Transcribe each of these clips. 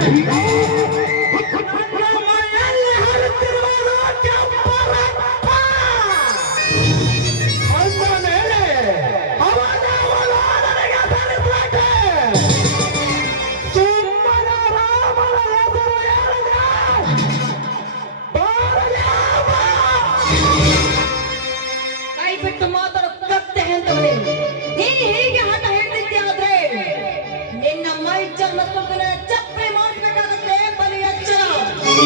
Thank you.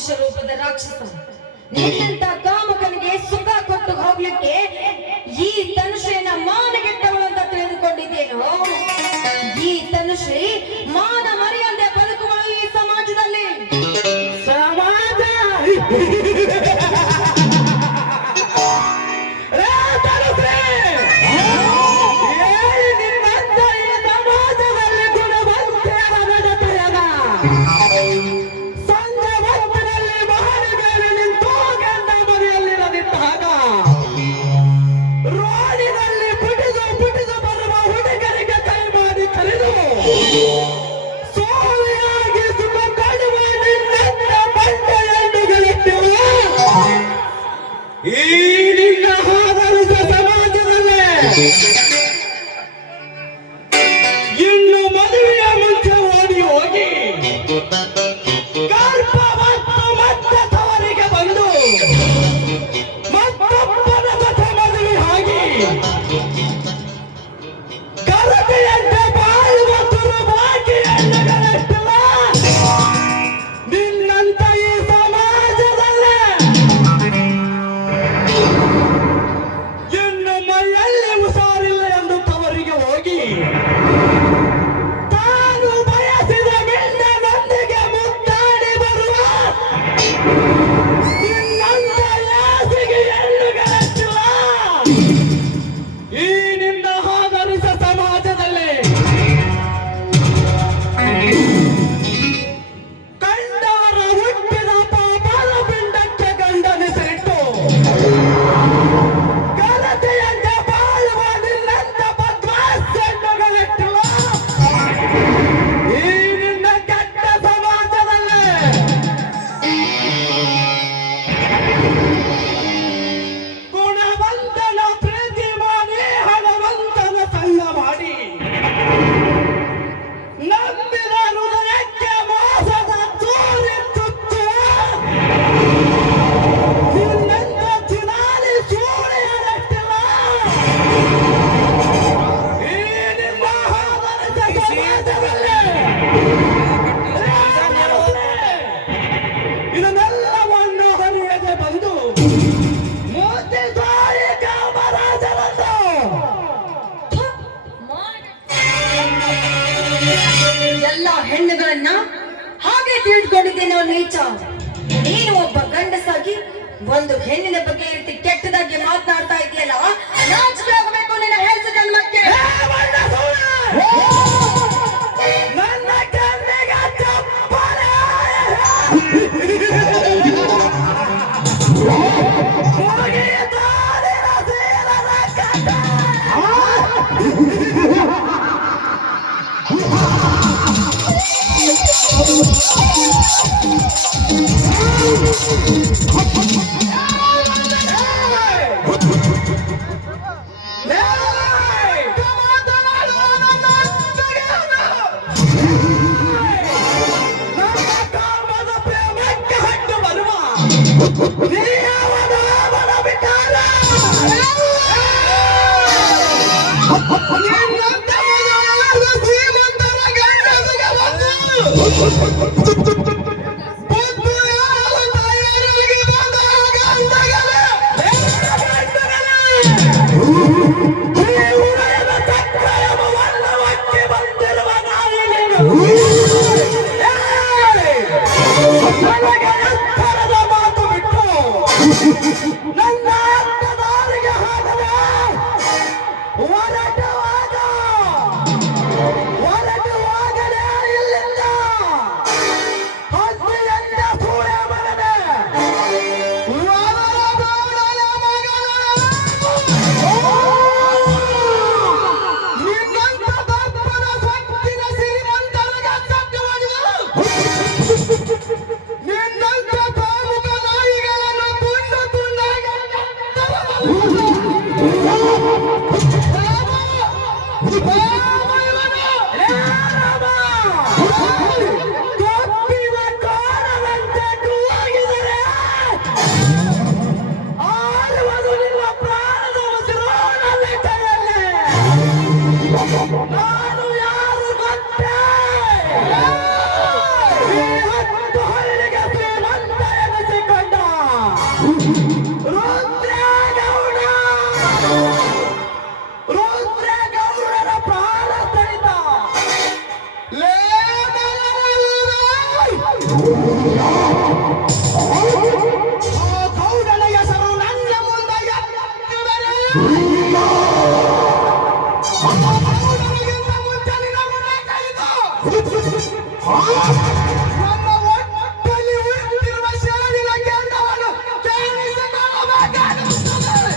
ಮನುಷ್ಯ ರೂಪದ ರಾಕ್ಷಸ. ನಿನ್ನಂತ ಕಾಮಕನಿಗೆ ಸುಖ ಕೊಟ್ಟು ಹೋಗ್ಲಿಕ್ಕೆ ಈ ಧನುಷೆಯನ್ನ ಮಾನಗೆಟ್ಟವಳು ಅಂತ ತಿಳಿದುಕೊಂಡಿದ್ದೇನು? ಈ ಧನುಷಿ ಮಾನ ಮರೆಯಂತೆ ಬದುಕುವಳು ಈ ಸಮಾಜದಲ್ಲಿ. ಸಮಾಜ! Thank you. ಹೆಣ್ಣುಗಳನ್ನ ಹಾಗೆ ತಿಳಿದುಕೊಂಡಿದ್ದೆ ನಾವು ನೀಚ. ನೀನು ಒಬ್ಬ ಗಂಡಸಾಗಿ ಒಂದು ಹೆಣ್ಣಿನ ಬಗ್ಗೆ ಕೆಟ್ಟದಾಗಿ ಮಾತನಾಡ್ತಾ ಇದೆಯಲ್ಲ ನಾಚಿಕೆ ಆಗಬೇಕು ನಿನ್ನ ಹೆಸರು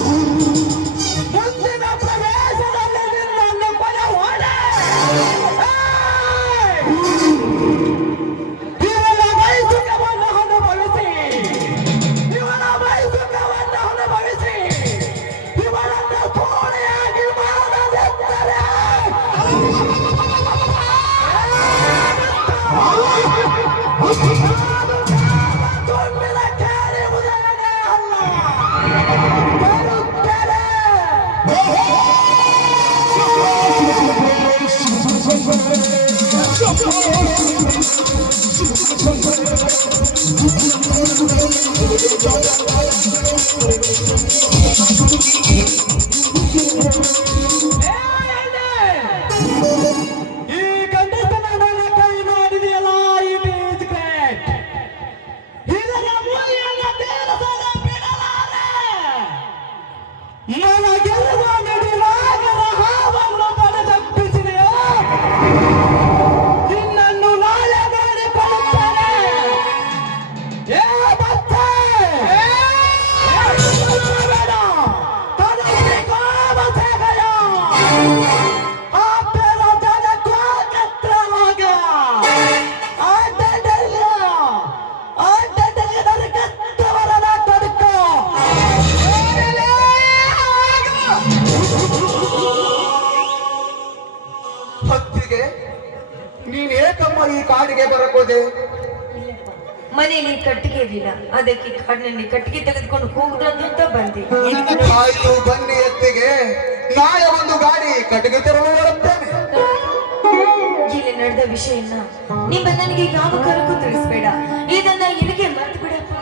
Ooh. ಮನೆಯಲ್ಲಿ ಕಟ್ಟಿಗೆ ಇರಲಿಲ್ಲ ಅದಕ್ಕೆ ಕಾಡಿನಲ್ಲಿ ಕಟ್ಟಿಗೆ ತೆಗೆದುಕೊಂಡು ಹೋಗುದಂತ ಅಂತ ಬಂದೆ ಆಯ್ತು ಬನ್ನಿ ಎತ್ತಿಗೆ ನಾಳೆ ಒಂದು ಗಾಡಿ ಕಟ್ಟಿಗೆ ತರಲು ಇಲ್ಲಿ ನಡೆದ ವಿಷಯ ನಿಮ್ಮ ನನಗೆ ಯಾವ ಕಾರಕ್ಕೂ ತಿಳಿಸ್ಬೇಡ ಇದನ್ನ ಇಲ್ಲಿಗೆ ಮರ್ತು ಬಿಡಪ್ಪ